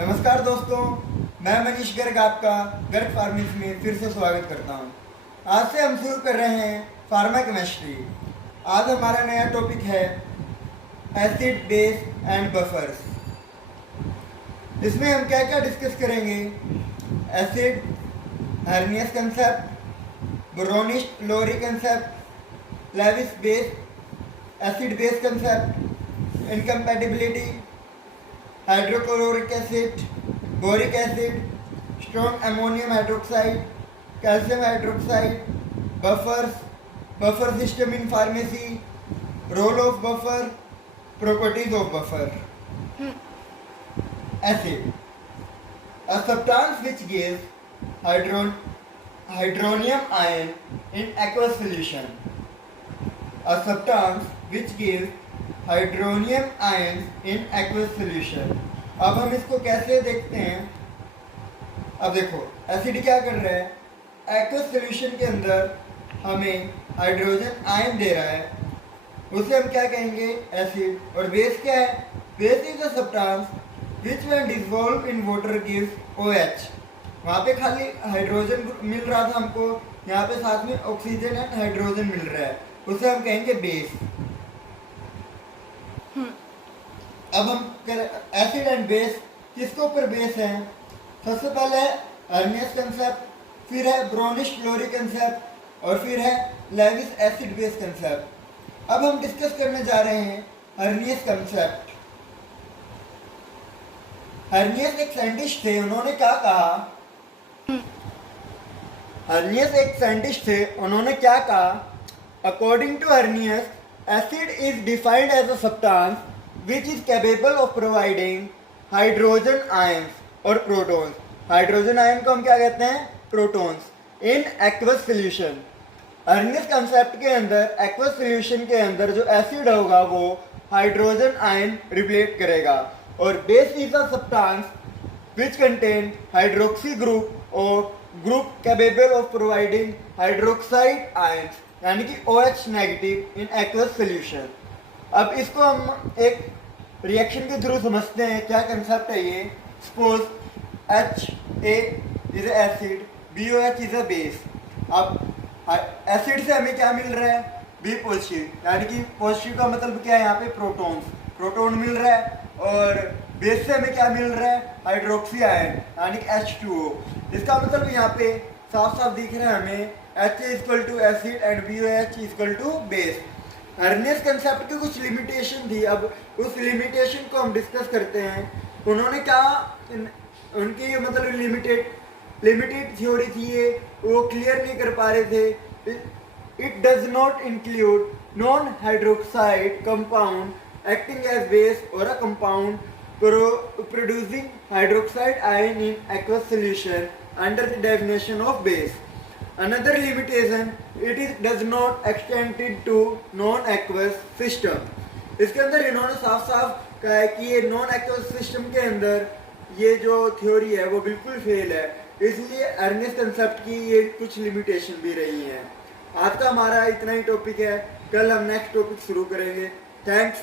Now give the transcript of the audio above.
नमस्कार दोस्तों, मैं मनीष गर्ग आपका गर्ग फार्मिंग्स में फिर से स्वागत करता हूं। आज से हम शुरू कर रहे हैं फार्मा केमिस्ट्री। आज हमारा नया टॉपिक है एसिड बेस एंड बफर्स। इसमें हम क्या क्या डिस्कस करेंगे? Acid, Arrhenius concept, Bronsted Lowry concept, Lewis base, acid base concept, incompatibility, hydrochloric acid, boric acid, strong ammonium hydroxide, calcium hydroxide, buffers, buffer system in pharmacy, role of buffer, properties of buffer. Acid, a substance which gives hydronium ion in aqueous solution. A substance which gives hydronium ions in aqueous solution. अब हम इसको कैसे देखते हैं? अब देखो, acid क्या कर रहा है? एक्वस सोल्यूशन के अंदर हमें हाइड्रोजन आयन दे रहा है, उसे हम क्या कहेंगे? एसिड। और बेस क्या है? Base is a substance which when dissolved in water gives OH। वहाँ पे खाली हाइड्रोजन मिल रहा था हमको, यहाँ पे साथ में ऑक्सीजन एंड हाइड्रोजन मिल रहा है, उसे हम कहेंगे बेस। अब हम एसिड एंड बेस किसके ऊपर बेस है? सबसे पहले है हर्नियस कंसेप्ट, फिर है ब्रोनिस्ट लोरी कंसेप्ट और फिर है लेविस एसिड बेस कंसेप्ट। अब हम डिस्कस करने जा रहे हैं हर्नियस कंसेप्ट। हर्नियस एक साइंटिस्ट थे, उन्होंने क्या कहा? हर्नियस एक साइंटिस्ट थे, उन्होंने क्या कहा? According to Arrhenius, acid is defined as a substance which is capable of providing hydrogen ions और प्रोटॉन्स। हाइड्रोजन आयन को हम क्या कहते हैं? Protons. In aqueous solution. Arrhenius concept के अंदर एक्वस सोल्यूशन के अंदर जो एसिड होगा वो हाइड्रोजन आयन रिप्लेट करेगा। और base is a substance which contain hydroxy group और group capable of providing hydroxide ions यानी कि OH नेगेटिव इन aqueous solution। अब इसको हम एक रिएक्शन के थ्रू समझते हैं। क्या कंसेप्ट है ये? Suppose HA is a acid, BOH is a base. अब एसिड से हमें क्या मिल रहा है? बी पॉजिटिव, यानी कि पॉजिटिव का मतलब क्या है? यहाँ पे प्रोटॉन्स, प्रोटॉन मिल रहा है। और बेस से हमें क्या मिल रहा है? हाइड्रोक्सी आयन यानी कि H2O। इसका मतलब यहाँ पे साफ साफ दिख रहा है हमें HA equal to acid and BOH equal to base. Arrhenius concept की कुछ लिमिटेशन थी, अब उस लिमिटेशन को हम डिस्कस करते हैं। उन्होंने क्या उनकी मतलब लिमिटेड थ्योरी थी ये, वो क्लियर नहीं कर पा रहे थे। It does not include non hydroxide compound acting as base or a compound producing hydroxide ion in aqueous solution under the definition of base. Another limitation, does not extend to non-aqueous system। इसके अंदर इन्होंने साफ साफ कहा है कि ये non aqueous system के अंदर ये जो थ्योरी है वो बिल्कुल फेल है, इसलिए हर्नियस कंसेप्ट की ये कुछ लिमिटेशन भी रही हैं। आज का हमारा इतना ही टॉपिक है, कल हम नेक्स्ट टॉपिक शुरू करेंगे। थैंक्स।